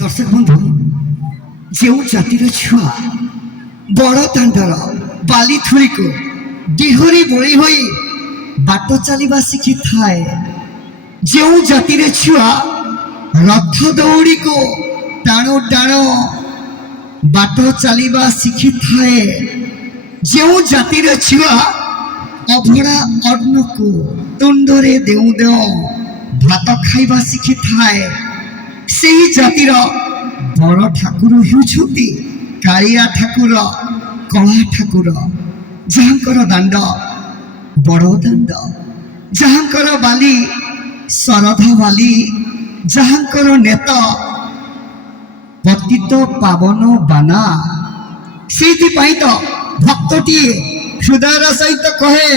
दर्शक बंधु जो जातिर छुआ बड़ दाण्डर बाली थुरी को डिहरी बोली होई बाट चलवा शिखी थाए। जो जातिर छुआ रथ दौड़ी को टाणु टाणु बाट चलवा शिखी थाए। जो जातिर छुआ अभड़ा अन्न को तुंडरे देउ देउ भात खाइबा शिखी थाए। सेही जातिर बड़ ठाकुर हेउछंती कालिया ठाकुर कला ठाकुर जहाँकर दाण्ड बड़ दाण्ड जहाँकर बाली शरधा बाली जहाँकर नेता पतित पावन बाना। सेइथिपाई तो भक्तटी हृदयर सहित कहे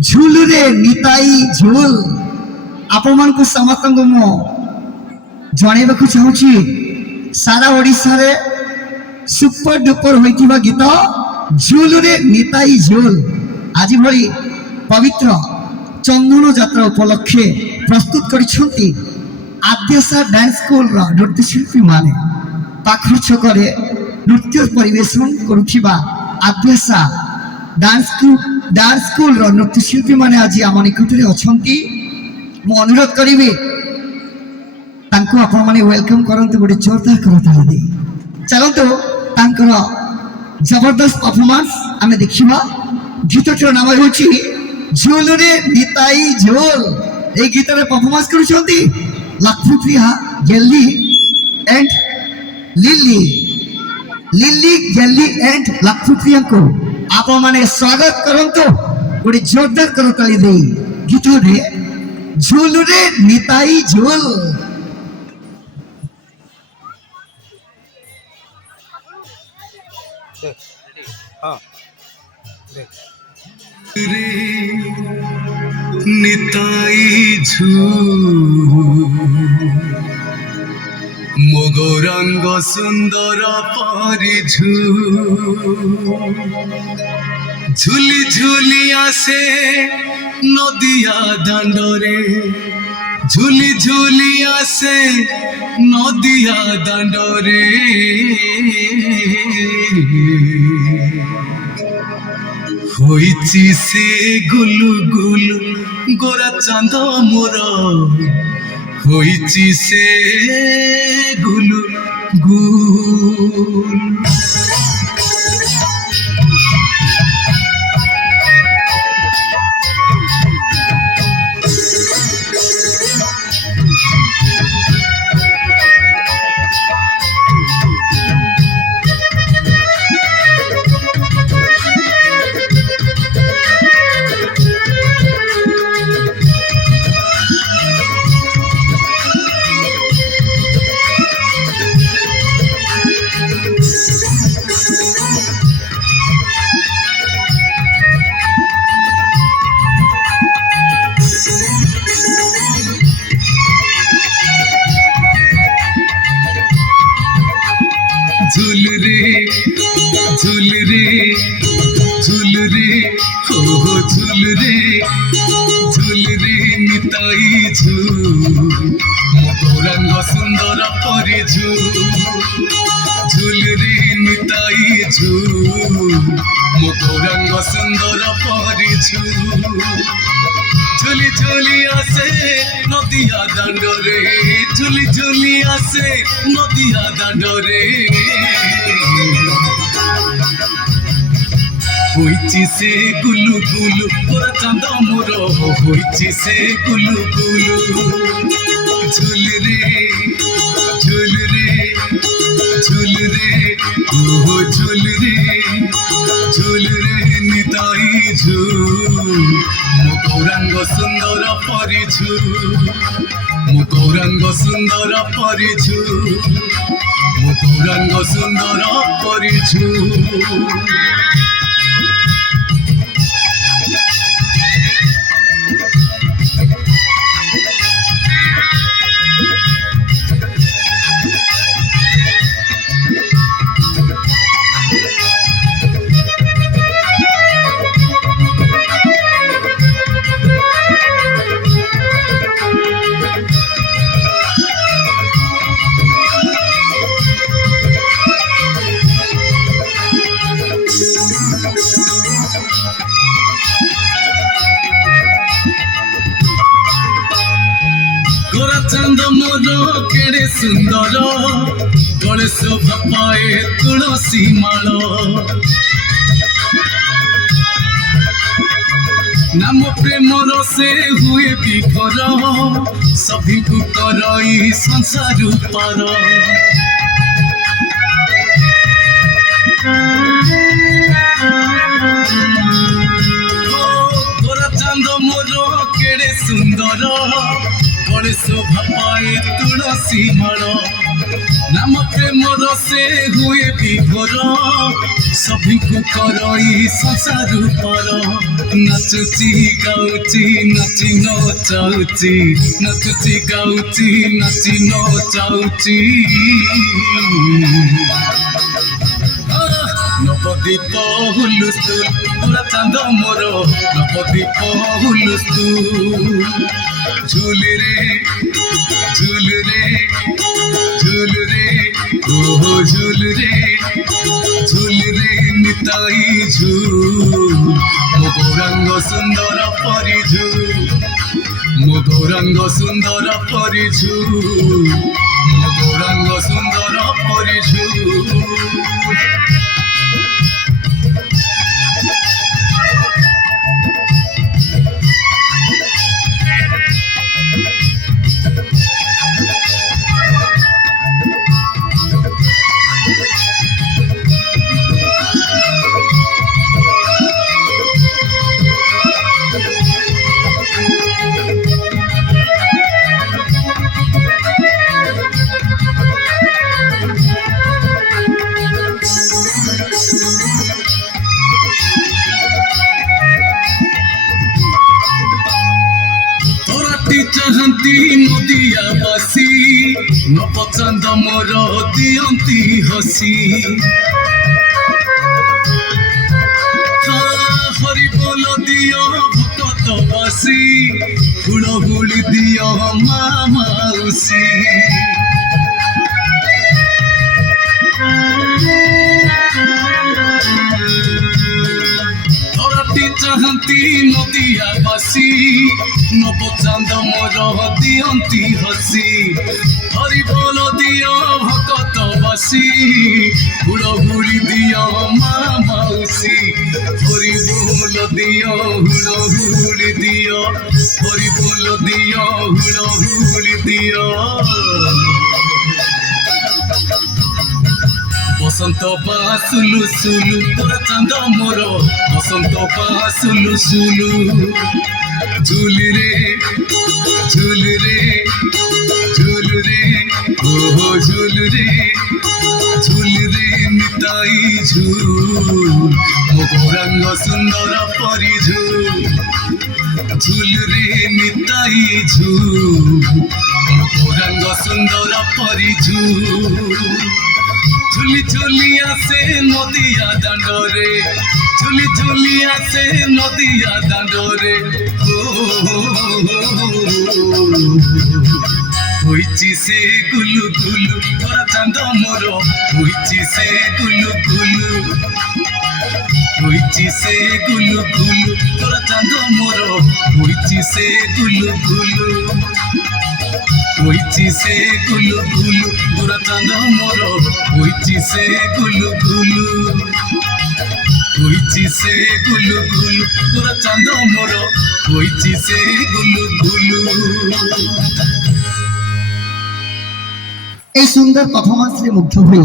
झुल रे निताई झुल। आपण मानकु समस्तंकु मो जणेबाकु चाहूची सारा ओडिशा रे सुपर डुपर होइतिबा गीत झुल रे निताई झुल आज भली पवित्र चंदन यात्रा उपलक्षे प्रस्तुत करिसंती आद्यसा डांस स्कूल रा नृत्यशिल्पी माने पाखर छकरे नृत्य परिवेशन करुथिबा आद्यसा डांस स्कूल रा नृत्यशिल्पी माने आज आम निकटरे अछंती। मु अनुरोध करिबी तांको आपण माने वेलकम करंतु गोटे जोरदार करताली दे चलंतु तांकर जबरदस्त परफॉर्मेंस आमे देखिबा। गीतटर नाम होची झोल रे निताई झोल। ए गीतरे परफॉर्मेंस करूछंती लक्ष्मीप्रिया गेल्ली एंड लिली लिली गेल्ली एंड लक्ष्मीप्रिया को आपण माने स्वागत करंतु गोटे जोरदार करताली दे गीत रे झोल रे निताई झोल। निताई मोगरंग सुंदर परिझु झुली झुली आसे नदिया दांडरे झुली झुली आसे नदिया दांडरे होइची से गुलु गुलु गोरा चांद मोर होइची से गुलु गुल। झूल रे झूल रे झूल रे हो झूल रे निताई झूल मोगरंग सुंदर परिझु झूल रे निताई झूल मोगरंग सुंदर परिझु झुली झुली आसे नदिया दांडरे झुली झुली आसे नदिया दांडरे होइची से गुलु गुलु गोरा चांद मोर होइची से गुलु गुलु झुल रे झुल रे झुल रे ओ झुल रे निताई झुल मोगरंग सुंदर परिझु मोगरंग सुंदर परिझु मोगरंग सुंदर परिझु। କେଡ଼େ ସୁନ୍ଦର ଗଳେ ଶୋଭା ପାଏ ତୁଳସୀ ମାଳ नाम प्रेमर से हुए विफर सभी को करई संसार पार तोरा चांद मोर केड़े सुंदर बड़े शोभा पाए तुलसी माल नाम प्रेमर से हुए विफर सभी को करई संसार पार नाचुची गाउची नाची नचाउची नाचुची गाउची नाची नचाउची नवदीप हुलुस्तुल तोरा चांद मोर नवदीप हुलुस्तुल झूल रे झूल रे झूल रे ओहो झूल रे निताई झूल मो गौरांग सुंदर परी झूल मो गौरांग सुंदर परी झूल मो गौरांग सुंदर परी झूल चाहती नदिया बासी नपचांद मोर दियंती हसी हरि बोल दियो भक्त बासी हुड़हुड़ी दियो माउसी चाहती नदिया बासी नवचांद मोर दियंती हसी हरि बोल दियो भक्त बासी हुड़हुड़ी दियो माउसी हरि बोल दियो हुड़हुड़ी दियो हरि बोल दियो हुड़हुड़ी दियो बसंत बासुलु सुलु तोरा चांद मोर बसंत बासुलु सुलु झूल रे झूल रे झूल रे ओहो झूल रे निताई झूल मो गौरांग सुंदर परी झूल रे निताई झूल मो गौरांग सुंदर परी झूली झुलिया से नदिया दांडरे झुली झुलिया से नदिया दांडरे होइची से गुलु गुलु तोरा चांद मोर होइची से गुलु गुलु होइची से गुलु गुलु तोरा चांद मोर होइची से गुलु गुलु होइची से गुलु गुलु तोरा चांद मोर होइची से गुलु गुलु होइची से गुलु गुलु तोरा चांद मोर होइची से गुलु गुलु এই সুন্দর পারফরমেন্সে মুগ্ধ হয়ে